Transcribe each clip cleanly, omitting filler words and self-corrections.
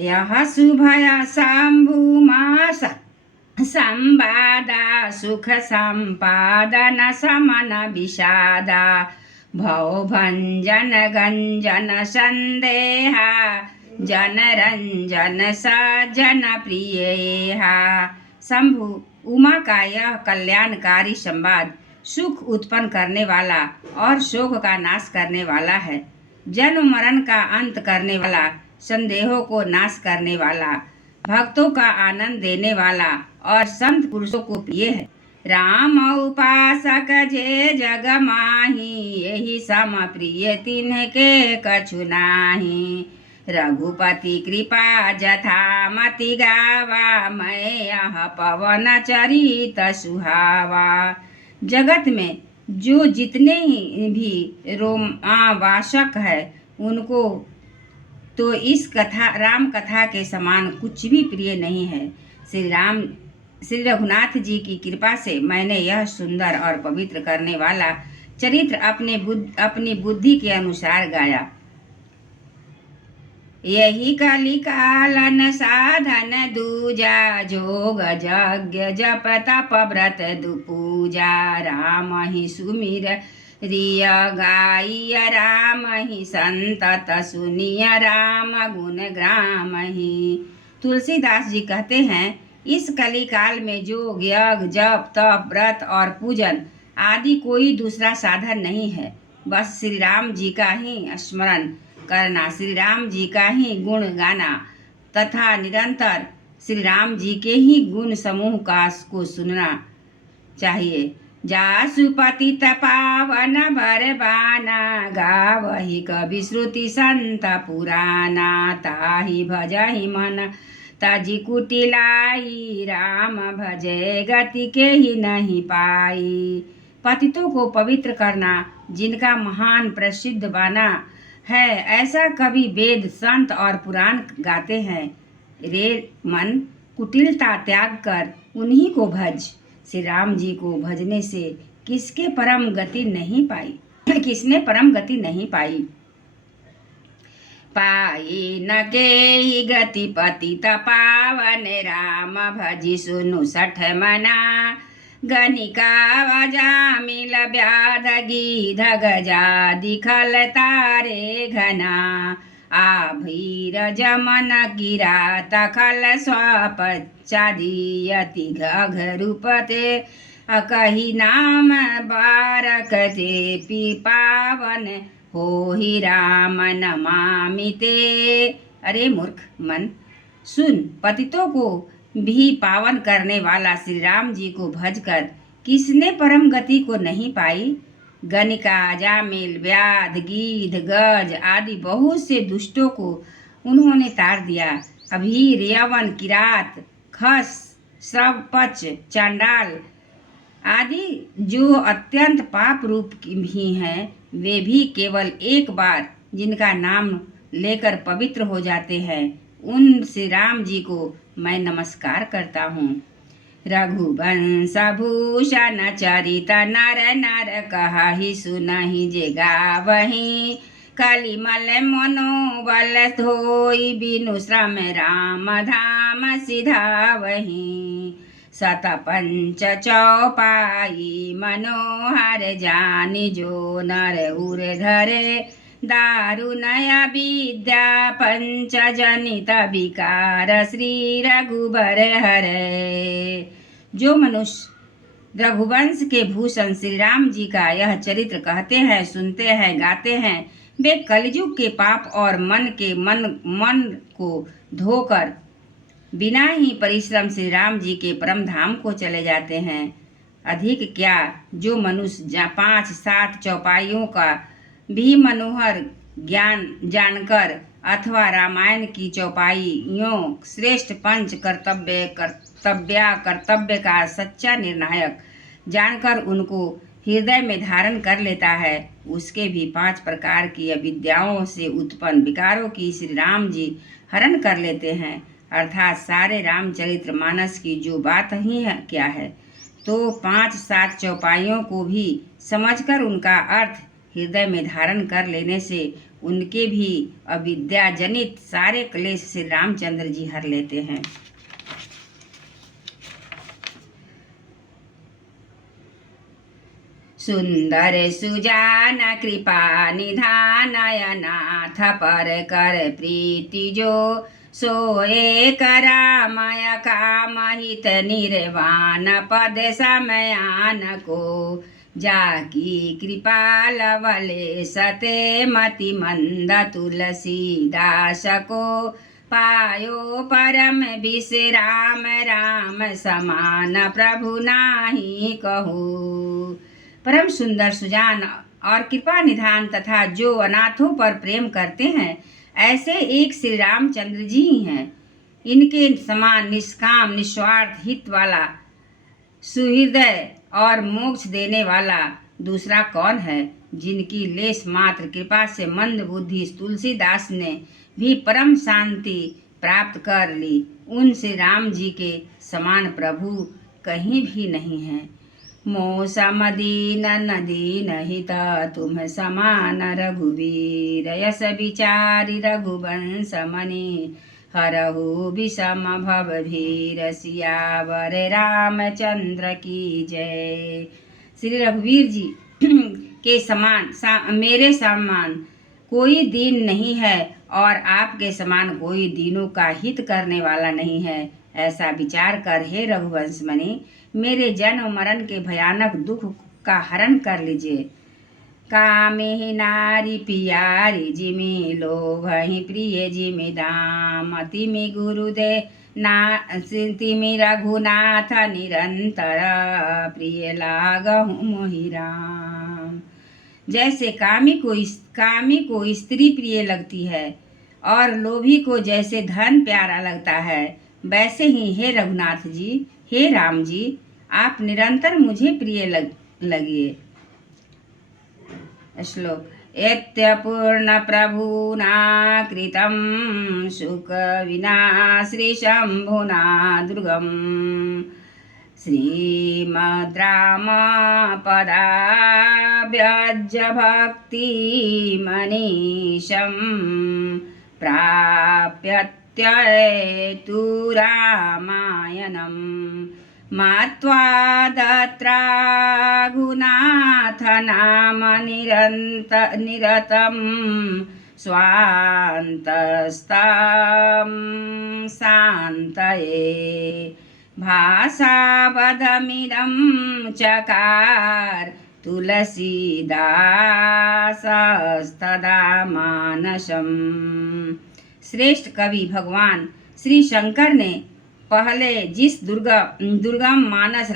यः शुभय शम्भुमास संवादा सुख संपादन समन विषादा भवभञ्जन गञ्जन संदेहा जनरंजन सज्जन प्रियेहा। शंभु उमा का यह कल्याणकारी संवाद सुख उत्पन्न करने वाला और शोक का नाश करने वाला है, जन्म मरण का अंत करने वाला, संदेहों को नाश करने वाला, भक्तों का आनंद देने वाला और संत पुरुषों को प्रिय है। राम उपासक जे जग माही, यही सम प्रिय तिन्हके कछु नाही। रघुपति कृपा जथा मति गावा, मैं यह पवन चरित सुहावा। जगत में जो जितने भी रोमावासक है उनको तो इस कथा राम कथा के समान कुछ भी प्रिय नहीं है। श्री रघुनाथ जी की कृपा से मैंने यह सुंदर और पवित्र करने वाला चरित्र अपनी बुद्धि के अनुसार गाया। यही कलिकालन साधन दूजा, जोग यज्ञ जप तप व्रत दुपूजा। राम ही सुमिर रिय गाइय, राम ही संतत सुनिय, राम गुण ग्राम ही। तुलसीदास जी कहते हैं, इस कलिकाल में जोग यज्ञ जप तप व्रत और पूजन आदि कोई दूसरा साधन नहीं है। बस श्री राम जी का ही स्मरण करना, श्री राम जी का ही गुण गाना तथा निरंतर श्री राम जी के ही गुण समूह को सुनना चाहिए। जासु पतित पावन बरबाना, गावहि कवि श्रुति संत पुराना। ताहि भजहि मन तजी कुटिलाई, राम भजे गति के ही नहीं पाई। पतितों को पवित्र करना जिनका महान प्रसिद्ध बना है, ऐसा कवि वेद संत और पुराण गाते हैं। रे मन, कुटिलता त्याग कर उन्हीं को भज। श्री राम जी को भजने से किसने परम गति नहीं पाई। पाई न के ही गति पतित पावन, राम भजी सुनु सठ मना। गनिका जामिल व्याध गीध गजा, दिखल तारे घना। आभीर जमन गिरा तखल स्वपच्चादियति घघरूपते। कही नाम बारक ते पावन, हो ही राम नमामि ते। अरे मूर्ख मन, सुन, पतितों को भी पावन करने वाला श्री राम जी को भजकर किसने परम गति को नहीं पाई। गनिका जामिल व्याध गीध गज आदि बहुत से दुष्टों को उन्होंने तार दिया। अभीर यवन किरात खस श्रवपच चांडाल आदि जो अत्यंत पाप रूप भी हैं, वे भी केवल एक बार जिनका नाम लेकर पवित्र हो जाते हैं, उन श्री राम जी को मैं नमस्कार करता हूँ। रघुवंश भूषण चरित नर नर कहि सुनहि जे गावहि। कलिमल मनोबल धोई बिनु श्रम राम धाम सिधावहि। सत पंच चौपाई मनोहर जानि जो नर उर धरे। दारुणय विद्या पंच जनित विकार श्री रघुबर हरे। जो मनुष्य रघुवंश के भूषण श्री राम जी का यह चरित्र कहते हैं, सुनते हैं, गाते हैं, वे कलयुग के पाप और मन को धोकर बिना ही परिश्रम श्री राम जी के परम धाम को चले जाते हैं। अधिक क्या, जो मनुष्य 5-7 चौपाइयों का भी मनोहर ज्ञान जानकर अथवा रामायण की चौपाइयों श्रेष्ठ पंच कर्तव्य का सच्चा निर्णायक जानकर उनको हृदय में धारण कर लेता है, उसके भी 5 प्रकार की अविद्याओं से उत्पन्न विकारों की श्री राम जी हरण कर लेते हैं। अर्थात सारे रामचरित्र मानस की जो बात ही है क्या है, तो 5-7 चौपाइयों को भी समझकर उनका अर्थ हृदय में धारण कर लेने से उनके भी अविद्या जनित सारे क्लेश श्री रामचंद्र जी हर लेते हैं। सुंदर सुजान कृपा निधान नाथ पर कर प्रीति जो सोए करामय काम हित निर्वाण पद समयान को जाकी कृपा लवले सते मति मंद तुलसीदास को पायो परम विश्राम राम समान प्रभु नाही कहूँ। परम सुंदर सुजान और कृपा निधान तथा जो अनाथों पर प्रेम करते हैं ऐसे एक श्री रामचंद्र जी ही हैं। इनके समान निष्काम निस्वार्थ हित वाला सुहृदय और मोक्ष देने वाला दूसरा कौन है। जिनकी लेश मात्र कृपा से मंद बुद्धि तुलसीदास ने भी परम शांति प्राप्त कर ली, उन श्री राम जी के समान प्रभु कहीं भी नहीं है। मोह समदीन नदीन हित तुम समान रघुवीर यस विचारि रघुवंश मणि हरहु विषम भव भीर सियावर रामचंद्र की जय। श्री रघुवीर जी के समान मेरे समान कोई दीन नहीं है और आपके समान कोई दीनों का हित करने वाला नहीं है। ऐसा विचार कर हे रघुवंश मणि मेरे जन्म मरण के भयानक दुख का हरण कर लीजिए। कामे नारी पियारी जिमि लोभहि प्रिय जिमि दाम तिमि गुरुदे ना तिमि रघुनाथ निरंतर प्रिय लागहु मोहि राम। जैसे कामी को स्त्री प्रिय लगती है और लोभी को जैसे धन प्यारा लगता है, वैसे ही हे रघुनाथ जी, हे राम जी, आप निरंतर मुझे प्रिय लगिए। श्लोक एत्य पूर्ण प्रभुना कृतं सुख विना श्री शंभुना दुर्गम श्रीमद् राम पदाब्ज भक्ति मनीषं प्राप्यत्य तु रामायणं मत्वा दत्राघुनाथ नाम निरतं स्वान्तस्तं शान्तये भाषावधमिदं चकार तुलसीदासस्तदा मानसम्। श्रेष्ठ कवि भगवान श्री शंकर ने पहले जिस दुर्गम मानस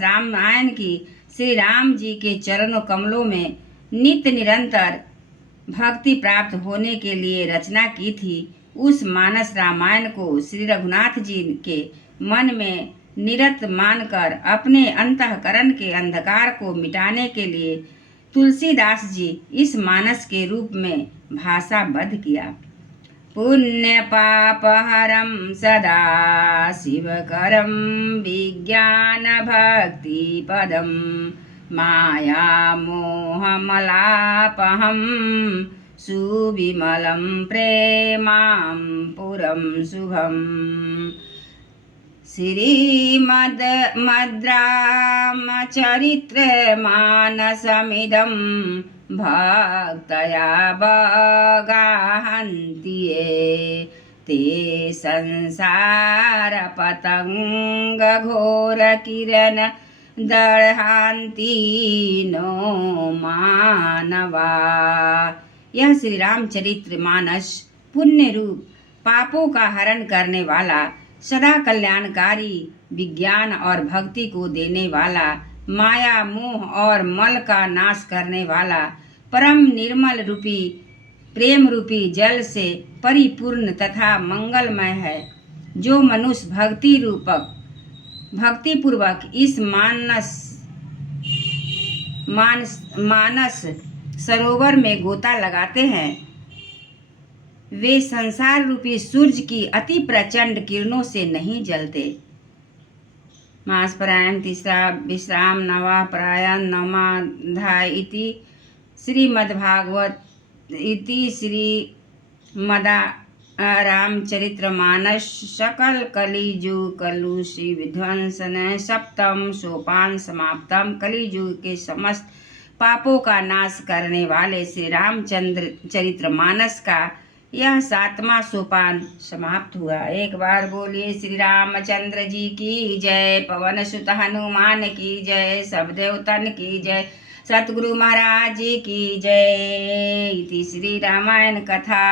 रामायण की श्री राम जी के चरणों कमलों में नित्य निरंतर भक्ति प्राप्त होने के लिए रचना की थी, उस मानस रामायण को श्री रघुनाथ जी के मन में निरत मानकर अपने अंतःकरण के अंधकार को मिटाने के लिए तुलसीदास जी इस मानस के रूप में भाषाबद्ध किया। पुण्य पापहरं सदा शिवकरं विज्ञान भक्ति पदं माया मोहमलापहं सुविमलं प्रेमां पुरं शुभम्। श्रीमद्रामचरित्रमानसमिदं भक्तया बगाहन्ति ये ते संसारपतङ्गघोरकिरण दर्हान्ति नो मानवा। यह श्री रामचरित्र मानस पुण्य रूप पापों का हरण करने वाला सदा कल्याणकारी विज्ञान और भक्ति को देने वाला माया मोह और मल का नाश करने वाला परम निर्मल रूपी प्रेम रूपी जल से परिपूर्ण तथा मंगलमय है। जो मनुष्य भक्ति पूर्वक इस मानस सरोवर में गोता लगाते हैं, वे संसार रूपी सूर्य की अति प्रचंड किरणों से नहीं जलते। मास परायण तीसरा विश्राम नवा परायण नवमाध्याय इति श्रीमद्भागवत इति श्री मदा रामचरितमानस सकल कलिजुग कलुषि विध्वंसन सप्तम सोपान समाप्तम। कलिजुग के समस्त पापों का नाश करने वाले श्री रामचंद्र चरितमानस का यह 7वां सोपान समाप्त हुआ। एक बार बोलिए श्री रामचंद्र जी की जय, पवन सुत हनुमान की जय, सब देवतन की जय, सतगुरु महाराज जी की जय। इति श्री रामायण कथा।